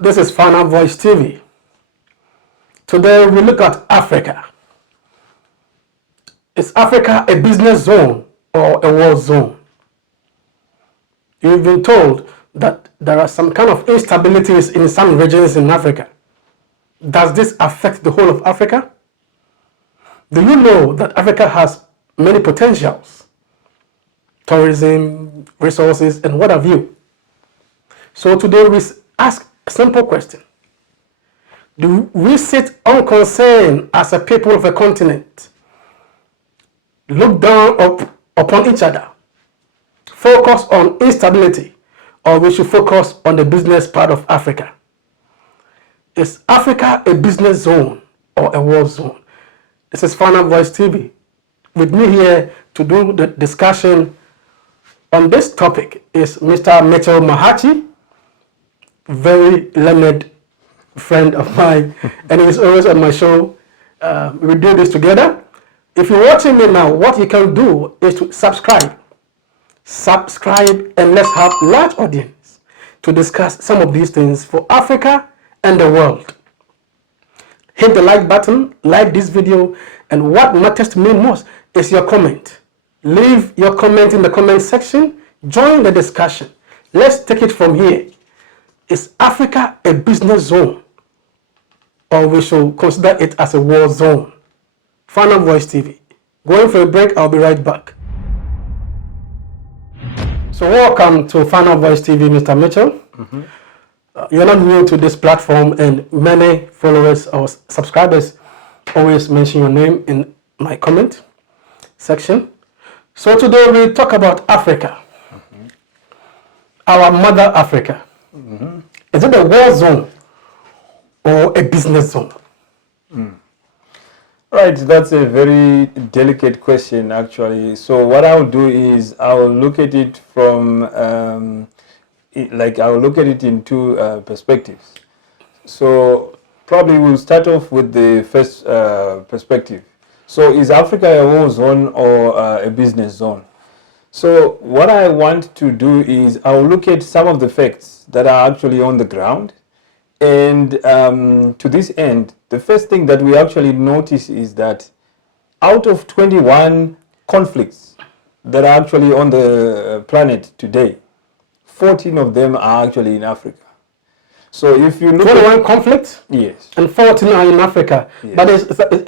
This is Final Voice TV. Today we look at Africa. Is Africa a business zone or a war zone? You've been told that there are some kind of instabilities in some regions in Africa. Does this affect the whole of Africa? Do you know that Africa has many potentials? Tourism, resources, and what have you. So today we ask a simple question. Do we sit unconcerned as a people of a continent, look down upon each other, focus on instability, or we should focus on the business part of Africa? Is Africa a business zone or a war zone? This is Final Voice TV. With me here to do the discussion on this topic is Mr. Mitchell Mahachi, very learned friend of mine, and he's always on my show. We do this together. If you're watching me now, what you can do is to subscribe, and let's have large audience to discuss some of these things for Africa and the world. Hit the like button, like this video, and what matters to me most is your comment. Leave your comment in the comment section, join the discussion. Let's take it from here. Is Africa a business zone, or we should consider it as a war zone? Final Voice TV. Going for a break, I'll be right back. So welcome to Final Voice TV, Mr. Mitchell. You're not new to this platform, and many followers or subscribers always mention your name in my comment section. So today we talk about Africa, our mother Africa. Is it a war zone or a business zone? Right, that's a very delicate question actually. So what I'll do is I'll look at it from I'll look at it in two perspectives. So probably we'll start off with the first perspective. So is Africa a war zone or a business zone? So what I want to do is I'll look at some of the facts that are actually on the ground. And to this end, the first thing that we actually notice is that out of 21 conflicts that are actually on the planet today, 14 of them are actually in Africa. So if you look 21 conflicts? Yes. And 14 are in Africa. Yes. But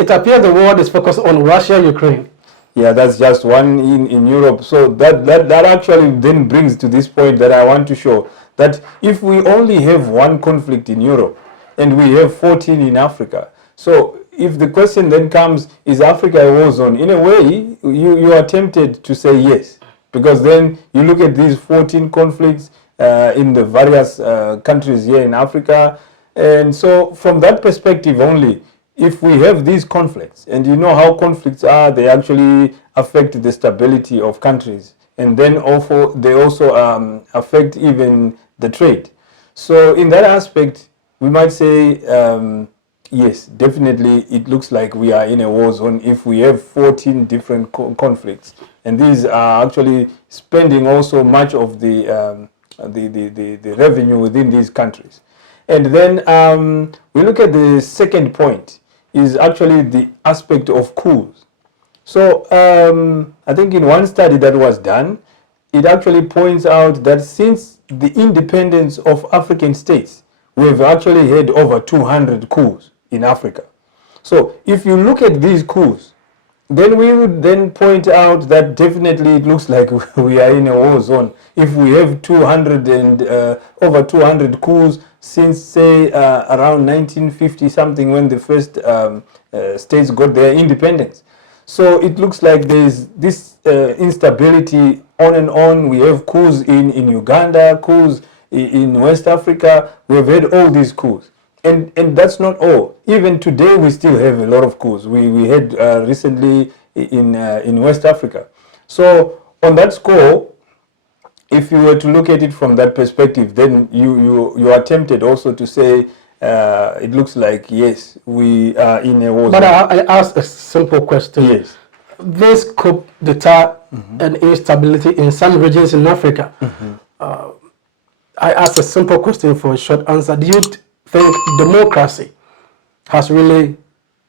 it appears the world is focused on Russia, Ukraine. Yeah, that's just one in Europe. So that actually then brings to this point that I want to show that if we only have one conflict in Europe and we have 14 in Africa, so if the question then comes, is Africa a war zone? In a way, you are tempted to say yes, because then you look at these 14 conflicts in the various countries here in Africa, and so from that perspective only, if we have these conflicts, and you know how conflicts are, they actually affect the stability of countries, and then also they also affect even the trade. So in that aspect, we might say, yes, definitely it looks like we are in a war zone if we have 14 different conflicts. And these are actually spending also much of the revenue within these countries. And then we look at the second point, is actually the aspect of coups. So I think in one study that was done, it actually points out that since the independence of African states, we've actually had over 200 coups in Africa. So if you look at these coups, then we would then point out that definitely it looks like we are in a war zone. If we have 200 and over 200 coups since say around 1950 something, when the first states got their independence. So it looks like there's this instability on and on. We have coups in Uganda, coups in West Africa. We have had all these coups. And that's not all. Even today, we still have a lot of coups. We had recently in West Africa. So on that score, if you were to look at it from that perspective, then you are tempted also to say it looks like, yes, we are in a war zone. But I asked a simple question. Yes. This coup d'etat and instability in some regions in Africa, I asked a simple question for a short answer. Do you think democracy has really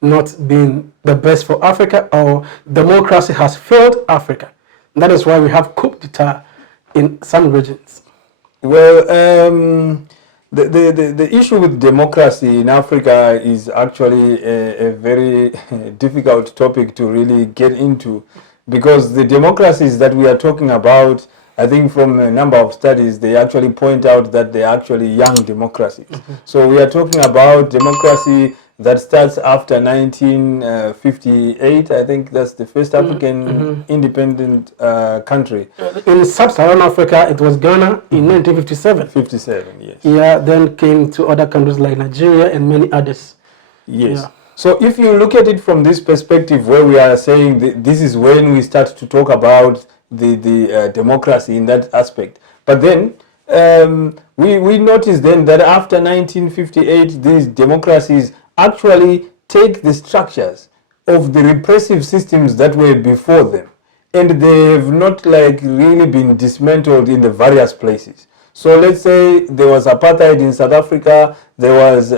not been the best for Africa, or democracy has failed Africa? And that is why we have coup d'etat in some regions. Well, the issue with democracy in Africa is actually a very difficult topic to really get into, because the democracies that we are talking about, I think from a number of studies, they actually point out that they're actually young democracies. So we are talking about democracy that starts after 1958. I think that's the first African independent country. In sub-Saharan Africa, it was Ghana in 1957. 57, yes. Yeah, then came to other countries like Nigeria and many others. Yes. Yeah. So if you look at it from this perspective, where we are saying this is when we start to talk about the democracy in that aspect. But then we notice then that after 1958, these democracies actually take the structures of the repressive systems that were before them, and they have not like really been dismantled in the various places. So let's say there was apartheid in South Africa, there was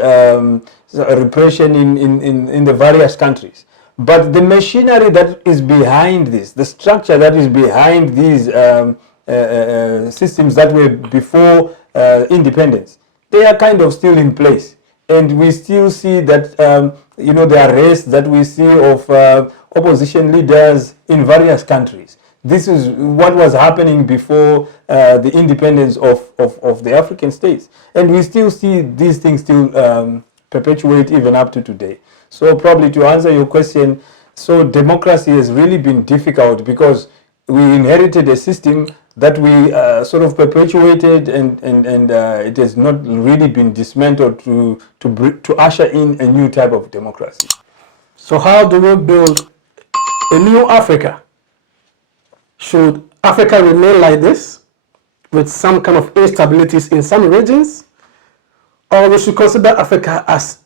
repression in the various countries. But the machinery that is behind this, the structure that is behind these systems that were before independence, they are kind of still in place. And we still see that, you know, the arrests that we see of opposition leaders in various countries. This is what was happening before the independence of the African states. And we still see these things still perpetuate even up to today. So probably to answer your question, so democracy has really been difficult because we inherited a system that we sort of perpetuated, and it has not really been dismantled to usher in a new type of democracy. So how do we build a new Africa? Should Africa remain like this, with some kind of instabilities in some regions? Or we should consider Africa as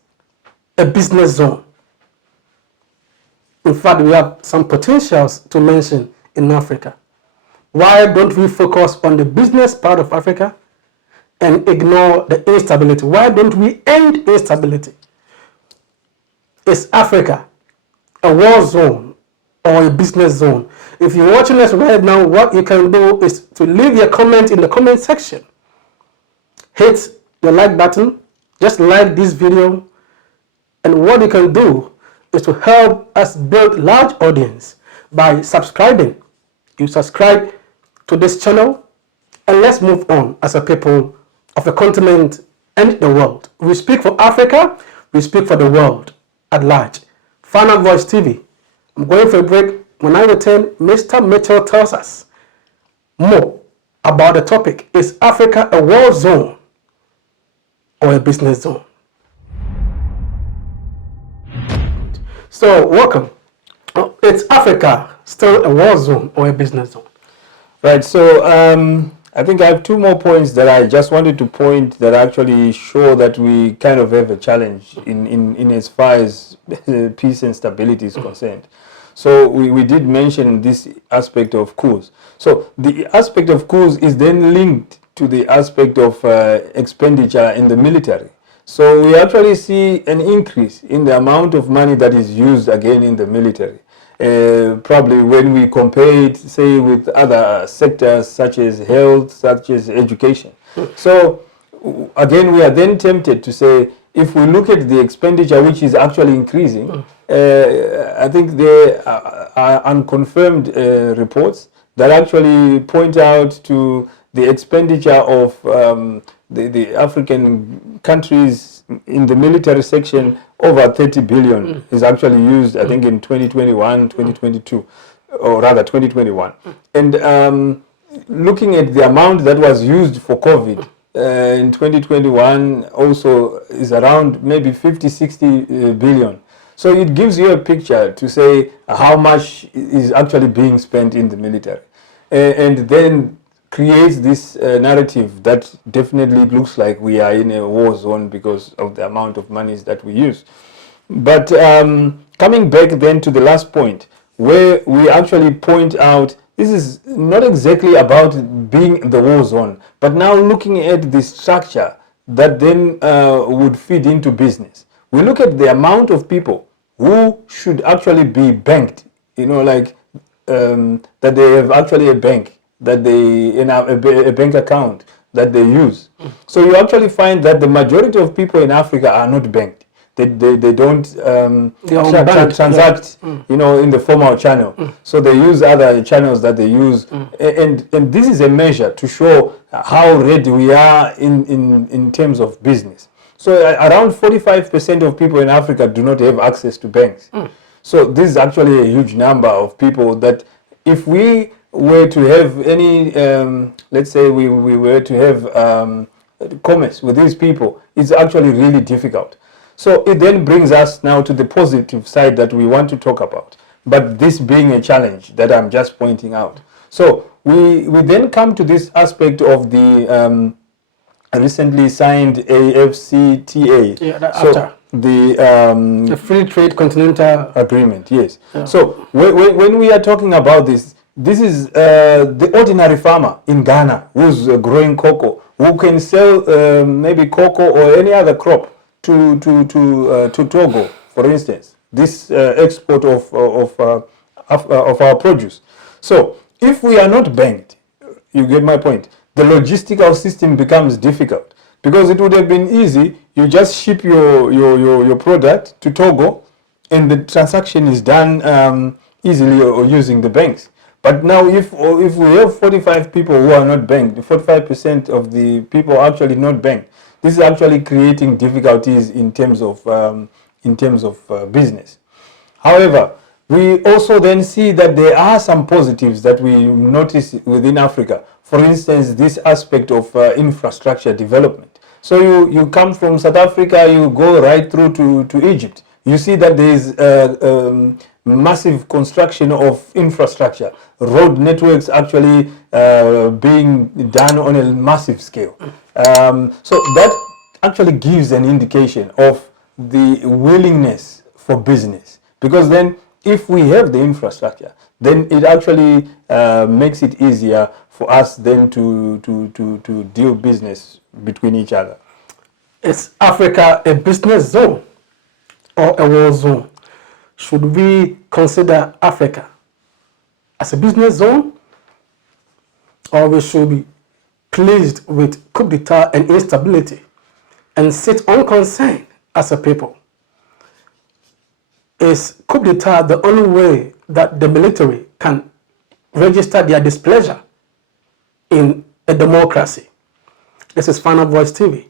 a business zone? In fact, we have some potentials to mention in Africa. Why don't we focus on the business part of Africa and ignore the instability? Why don't we end instability? Is Africa a war zone or a business zone? If you're watching us right now, what you can do is to leave your comment in the comment section. Hit the like button, just like this video, and what you can do is to help us build large audience by subscribing. You subscribe to this channel, and let's move on as a people of the continent and the world. We speak for Africa, we speak for the world at large. Final Voice TV. I'm going for a break. When I return, Mr. Mitchell tells us more about the topic. Is Africa a war zone or a business zone? So, welcome. Is Africa still a war zone or a business zone? Right, so I think I have two more points that I just wanted to point that actually show that we kind of have a challenge in as far as peace and stability is concerned. So we did mention this aspect of coups. So the aspect of coups is then linked to the aspect of expenditure in the military. So we actually see an increase in the amount of money that is used again in the military. Probably when we compare it, say, with other sectors such as health, such as education. So again, we are then tempted to say, if we look at the expenditure which is actually increasing, I think there are unconfirmed reports that actually point out to the expenditure of the African countries in the military section. Over 30 billion is actually used, I think, in 2021, 2022, or rather 2021. And looking at the amount that was used for COVID in 2021 also is around maybe 50, 60 billion. So it gives you a picture to say how much is actually being spent in the military. And then creates this narrative that definitely looks like we are in a war zone because of the amount of monies that we use. But coming back then to the last point, where we actually point out this is not exactly about being the war zone, but now looking at the structure that then would feed into business. We look at the amount of people who should actually be banked, you know, like that they have actually a bank, that they in a bank account that they use. So you actually find that the majority of people in Africa are not banked. They don't transact, you know, in the formal channel. So they use other channels that they use, and this is a measure to show how ready we are in terms of business. So around 45% of people in Africa do not have access to banks. So this is actually a huge number of people that if we were to have any, let's say we were to have commerce with these people, it's actually really difficult. So it then brings us now to the positive side that we want to talk about, but this being a challenge that I'm just pointing out. So we then come to this aspect of the recently signed AfCFTA. Yeah, so after the Free Trade Continental Agreement, yes. Yeah. So when we are talking about this is the ordinary farmer in Ghana who's growing cocoa, who can sell maybe cocoa or any other crop to Togo, for instance, this export of our produce. So if we are not banked, you get my point, the logistical system becomes difficult, because it would have been easy, you just ship your product to Togo and the transaction is done easily or using the banks. But now if we have 45 people who are not banked, 45% of the people are actually not banked, this is actually creating difficulties in terms of business. However, we also then see that there are some positives that we notice within Africa. For instance, this aspect of infrastructure development. So you come from South Africa, you go right through to Egypt. You see that there is massive construction of infrastructure, road networks actually being done on a massive scale. So that actually gives an indication of the willingness for business, because then if we have the infrastructure, then it actually makes it easier for us then to deal business between each other. Is Africa a business zone or a war zone? Should we consider Africa as a business zone, or we should be pleased with coup d'etat and instability and sit unconcerned as a people? Is coup d'etat the only way that the military can register their displeasure in a democracy? This is Final Voice TV.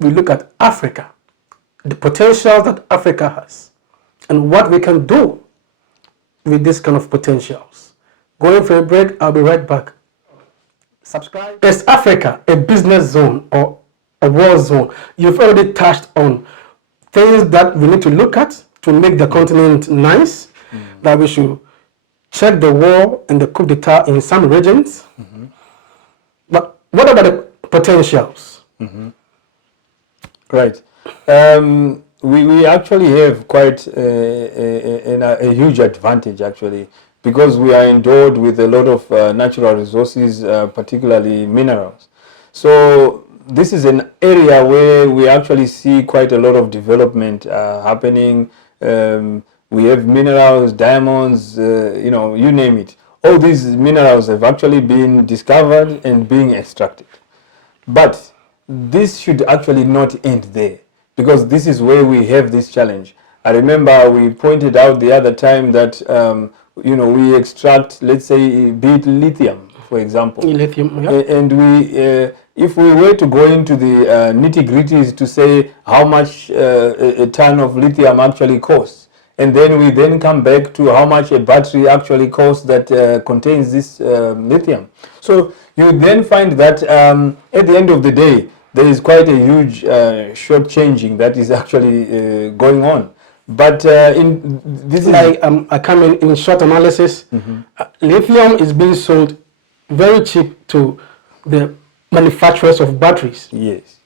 We look at Africa, the potential that Africa has, and what we can do with this kind of potentials. Going for a break, I'll be right back. Subscribe. Is Africa a business zone or a war zone? You've already touched on things that we need to look at to make the continent nice, that we should check the war and the coup d'etat in some regions. But what about the potentials? Right. We actually have quite a huge advantage, actually, because we are endowed with a lot of natural resources, particularly minerals. So this is an area where we actually see quite a lot of development happening. We have minerals, diamonds, you know, you name it. All these minerals have actually been discovered and being extracted. But this should actually not end there, because this is where we have this challenge. I remember we pointed out the other time that you know, we extract, let's say, be it lithium, for example. Lithium, yeah. And we, if we were to go into the nitty-gritties to say how much a ton of lithium actually costs, and then we then come back to how much a battery actually costs that contains this lithium. So you then find that at the end of the day, there is quite a huge shortchanging that is actually going on. But this is like I come in short analysis. Lithium is being sold very cheap to the manufacturers of batteries. Yes,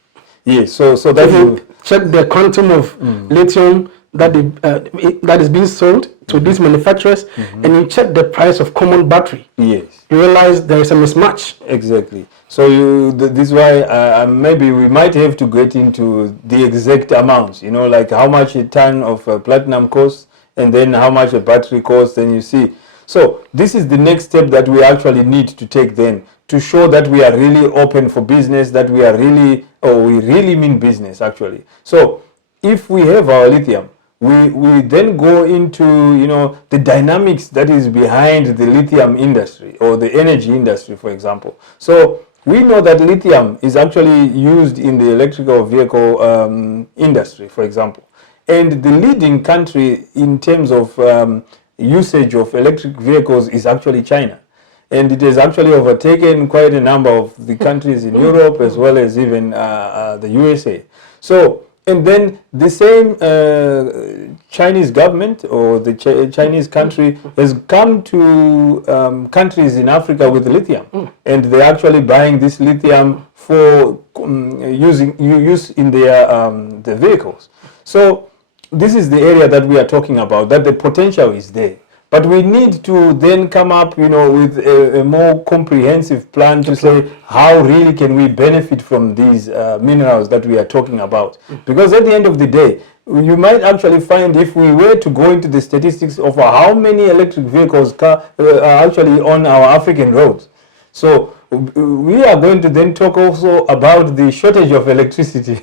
yes. So that if you check the quantum of lithium that is being sold to these manufacturers, and you check the price of common battery, yes, you realize there is a mismatch. exactly. So this is why maybe we might have to get into the exact amounts, you know, like how much a ton of platinum costs and then how much a battery costs, and you see. So this is the next step that we actually need to take then, to show that we are really open for business, that we are really, we really mean business actually. So if we have our lithium, we then go into, you know, the dynamics that is behind the lithium industry or the energy industry, for example. So we know that lithium is actually used in the electrical vehicle industry, for example. And the leading country in terms of usage of electric vehicles is actually China. And it has actually overtaken quite a number of the countries in Europe as well as even the USA. So, and then the same Chinese government or the Chinese country has come to countries in Africa with lithium, and they're actually buying this lithium for use in their vehicles. So this is the area that we are talking about, that the potential is there. But we need to then come up, you know, with a more comprehensive plan to say how really can we benefit from these minerals that we are talking about. Because at the end of the day, you might actually find, if we were to go into the statistics of how many electric vehicles are actually on our African roads. So we are going to then talk also about the shortage of electricity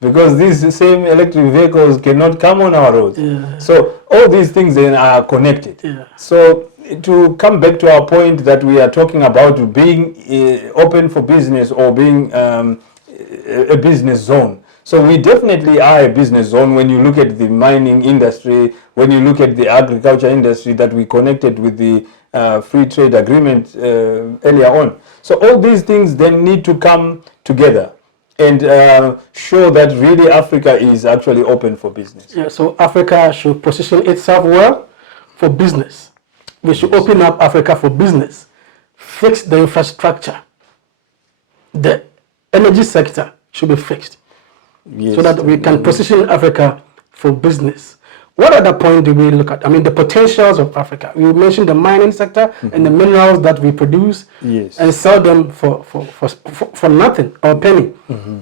because these same electric vehicles cannot come on our roads. Yeah. So all these things then are connected. Yeah. So to come back to our point that we are talking about being open for business or being a business zone. So we definitely are a business zone when you look at the mining industry, when you look at the agriculture industry that we connected with the free trade agreement earlier on. So all these things then need to come together and show that really Africa is actually open for business. Yeah, so Africa should position itself well for business. We should open up Africa for business, fix the infrastructure. The energy sector should be fixed, so that we can position Africa for business. What other point do we look at? I mean, the potentials of Africa. We mentioned the mining sector and the minerals that we produce and sell them for nothing or a penny.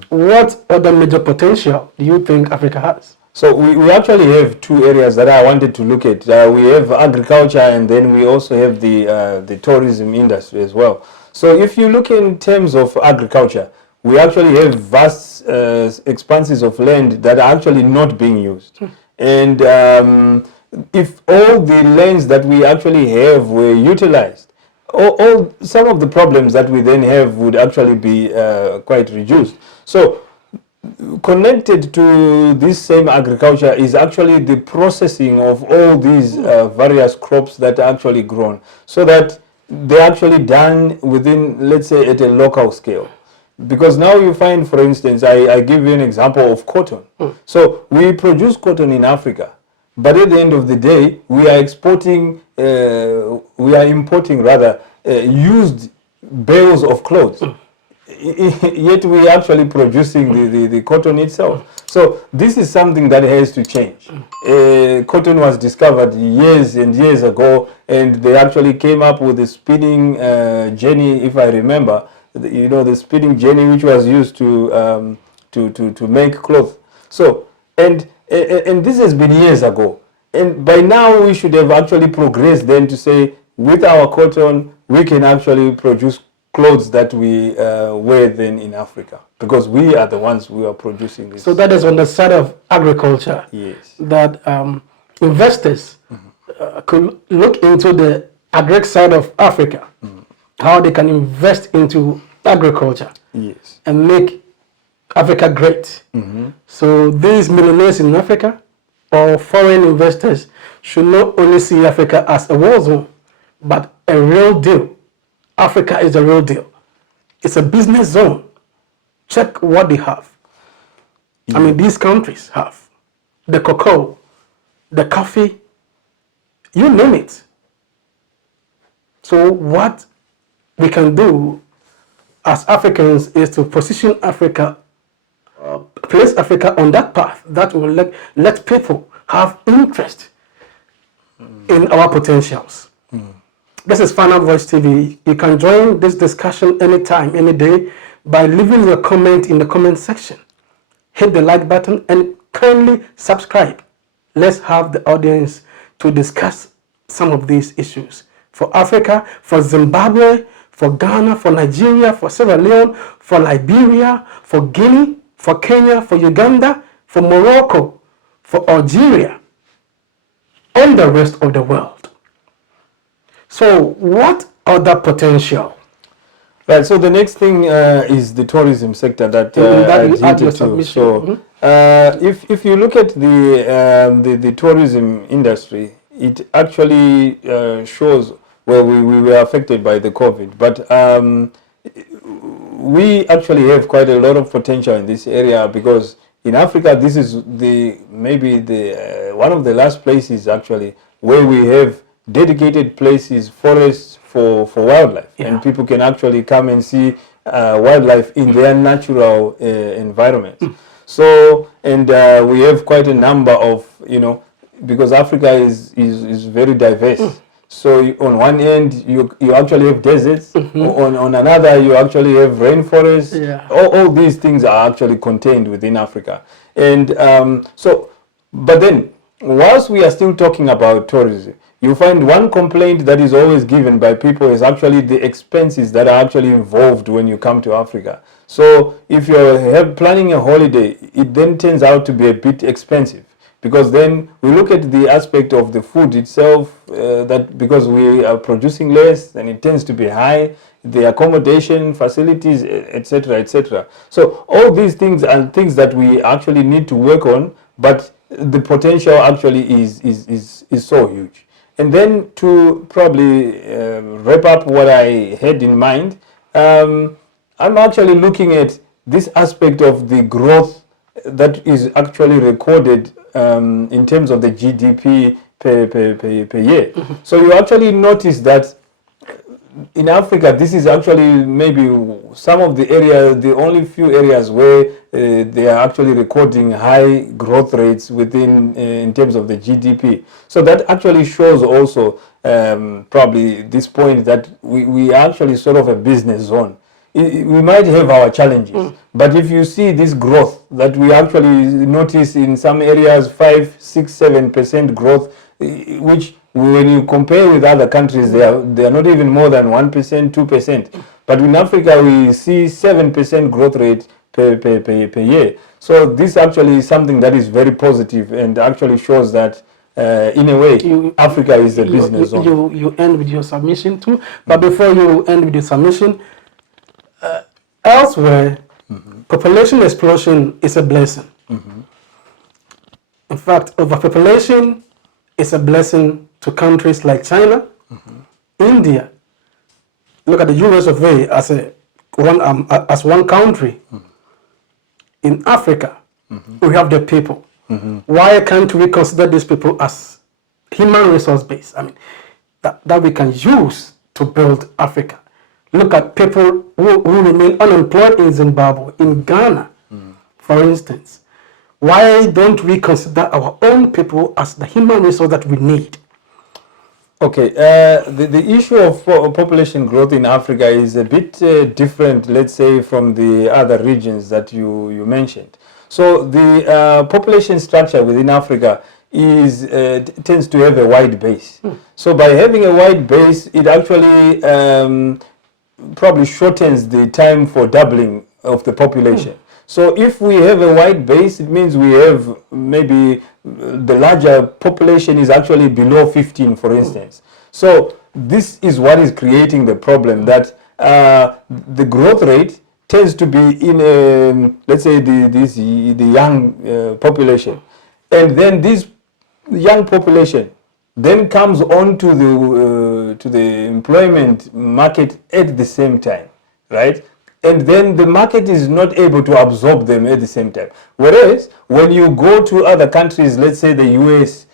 What other major potential do you think Africa has? So we actually have two areas that I wanted to look at. We have agriculture, and then we also have the tourism industry as well. So if you look in terms of agriculture, we actually have vast expanses of land that are actually not being used. And if all the lands that we actually have were utilized, some of the problems that we then have would actually be quite reduced. So connected to this same agriculture is actually the processing of all these various crops that are actually grown, so that they're actually done within, let's say, at a local scale. Because now you find, for instance, I give you an example of cotton. So we produce cotton in Africa, but at the end of the day, we are importing rather used bales of clothes. Yet we are actually producing the cotton itself. So this is something that has to change. Cotton was discovered years and years ago, and they actually came up with the spinning jenny, if I remember. You know, the spinning jenny which was used to make cloth. So and this has been years ago, and by now we should have actually progressed then to say, with our cotton we can actually produce clothes that we wear then in Africa, because we are the ones who are producing this. So that is on the side of agriculture. Yes. That investors could look into the agri side of Africa. How they can invest into agriculture and make Africa great. So these millionaires in Africa or foreign investors should not only see Africa as a war zone, but a real deal. Africa is a real deal. It's a business zone. Check what they have. I mean, these countries have the cocoa, the coffee, you name it. So what we can do as Africans is to position Africa, place Africa on that path that will let people have interest in our potentials. This is Final Voice TV. You can join this discussion anytime, any day, by leaving your comment in the comment section. Hit the like button and kindly subscribe. Let's have the audience to discuss some of these issues. For Africa, for Zimbabwe, for Ghana, for Nigeria, for Sierra Leone, for Liberia, for Guinea, for Kenya, for Uganda, for Morocco, for Algeria, and the rest of the world. So what other potential? Right, so the next thing is the tourism sector that I hinted to. So if you look at the tourism industry, it actually shows where we were affected by the COVID. But we actually have quite a lot of potential in this area, because in Africa, this is maybe one of the last places actually where we have dedicated places, forests for wildlife, and people can actually come and see wildlife in their natural environment. So, and we have quite a number of, because Africa is very diverse. So on one end, you actually have deserts. On another, you actually have rainforests. All these things are actually contained within Africa. And but then, whilst we are still talking about tourism, you find one complaint that is always given by people is actually the expenses that are actually involved when you come to Africa. So if you're planning a holiday, it then turns out to be a bit expensive, because then we look at the aspect of the food itself, that because we are producing less, then it tends to be high, the accommodation, facilities, etc., etc. So all these things are things that we actually need to work on, but the potential actually is so huge. And then to probably wrap up what I had in mind, I'm actually looking at this aspect of the growth that is actually recorded in terms of the GDP per year. So you actually notice that in Africa, this is actually maybe some of the areas, the only few areas where they are actually recording high growth rates within in terms of the GDP. So that actually shows also probably this point that we are actually sort of a business zone. We might have our challenges, but if you see this growth that we actually notice in some areas, 5, 6, 7% growth, which when you compare with other countries, they are not even more than 1%, 2%. But in Africa, we see 7% growth rate per year. So this actually is something that is very positive and actually shows that in a way, Africa is a business zone. You end with your submission too, but before you end with your submission, elsewhere, population explosion is a blessing. In fact, overpopulation is a blessing to countries like China, India. Look at the US of A as one country. In Africa, we have the people. Why can't we consider these people as human resource base? I mean, that we can use to build Africa. Look at people who remain unemployed in Zimbabwe, in Ghana, for instance. Why don't we consider our own people as the human resource that we need? Okay, the issue of population growth in Africa is a bit different, let's say, from the other regions that you mentioned. So the population structure within Africa tends to have a wide base. So by having a wide base, it actually probably shortens the time for doubling of the population. So if we have a wide base, it means we have maybe the larger population is actually below 15, for instance. So this is what is creating the problem, that the growth rate tends to be in, let's say, the young population. And then this young population then comes on to the employment market at the same time, right? And then the market is not able to absorb them at the same time. Whereas when you go to other countries, let's say the US,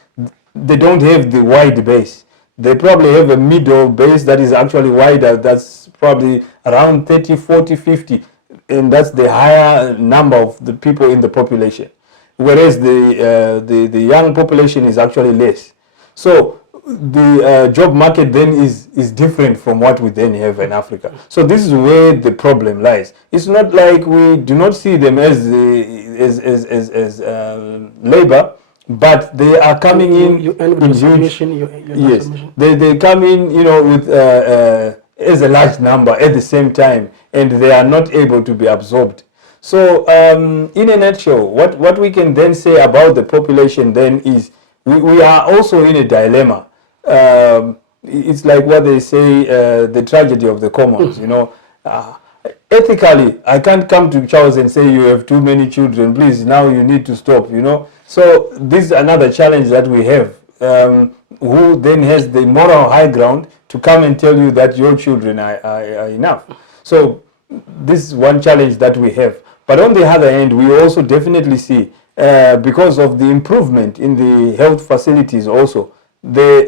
they don't have the wide base. They probably have a middle base that is actually wider. That's probably around 30, 40, 50. And that's the higher number of the people in the population. whereas the young population is actually less. So the job market then is different from what we then have in Africa. So this is where the problem lies. It's not like we do not see them as labor, but they are coming in huge. Yes, they come in, you know, with as a large number at the same time, and they are not able to be absorbed. So in a nutshell, what we can then say about the population then is we are also in a dilemma. It's like what they say, the tragedy of the commons, you know. Ethically, I can't come to Charles and say you have too many children, please, now you need to stop, you know. So this is another challenge that we have. Who then has the moral high ground to come and tell you that your children are enough. So this is one challenge that we have. But on the other hand, we also definitely see, because of the improvement in the health facilities also, the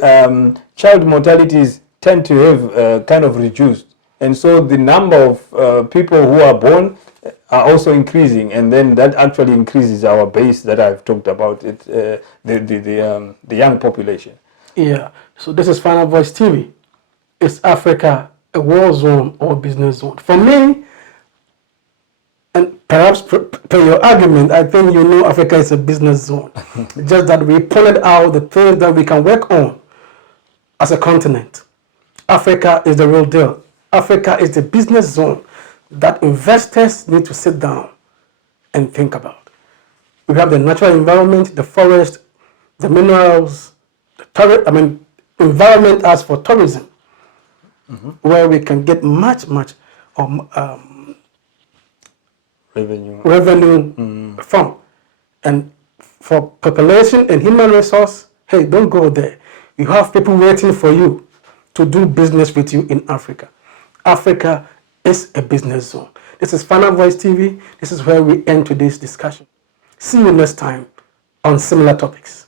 child mortalities tend to have kind of reduced. And so the number of people who are born are also increasing, and then that actually increases our base that I've talked about, the young population. Yeah, so this is Final Voice TV. Is Africa a war zone or a business zone? For me, and perhaps per your argument, I think you know Africa is a business zone. Just that we pointed out the things that we can work on as a continent. Africa is the real deal. Africa is the business zone that investors need to sit down and think about. We have the natural environment, the forest, the minerals, the environment as for tourism, where we can get much revenue from. And for population and human resource, hey, don't go there. You have people waiting for you to do business with you in Africa. Africa is a business zone. This is Final Voice TV. This is where we end today's discussion. See you next time on similar topics.